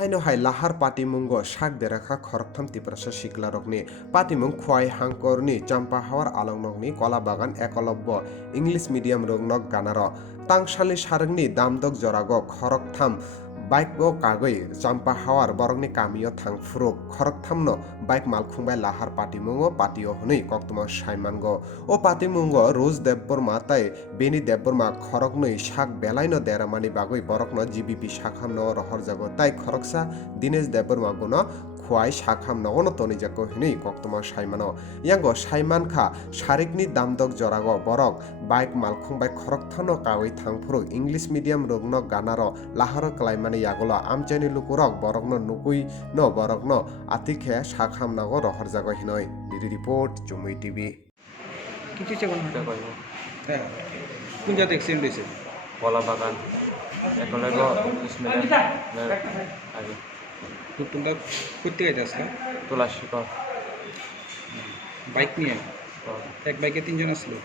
haino hai lahar patimungo sak berakha khoroktham tiprasa siklarokni patimung khwai hangkorni champa hawar alongnokni kola bagan ekolobbo English medium rognok ganaro tangsalni sarangni damdok jorago khoroktham bike bo kagoi champa hawar borokni kamio thangfuruk khoroktamno bike malkhungbai lahar patimungo patio honoi koktoma saimango o patimungo rose debborma tai beni debborma khoroknoi sak belaino deramani bagoi borokno GBP sakhamno rohorjago tai khoroksa Dinesh debborma gono khwai sakhamno ono tonijako hinui koktoma saimano yango saimankha sarikni damdok jorago borok bike malkhungbai khorokthano kagoi thangfuruk English medium rogno ganaro laharo klaimani yagola amchaini lukurok borokno nukui no borokno atikhe sakhamnago rohorjago hinoi diri report Jumui TV কিছু চেকন হ্যাঁ কোন জায়গাতে accident হয়েছে কলা বাগান একলেগো English মিডিয়ামের আগে তোমরা করতে গেছে আসলে তোলা শিকর বাইক নিয়ে এক বাইকে তিনজন আসলো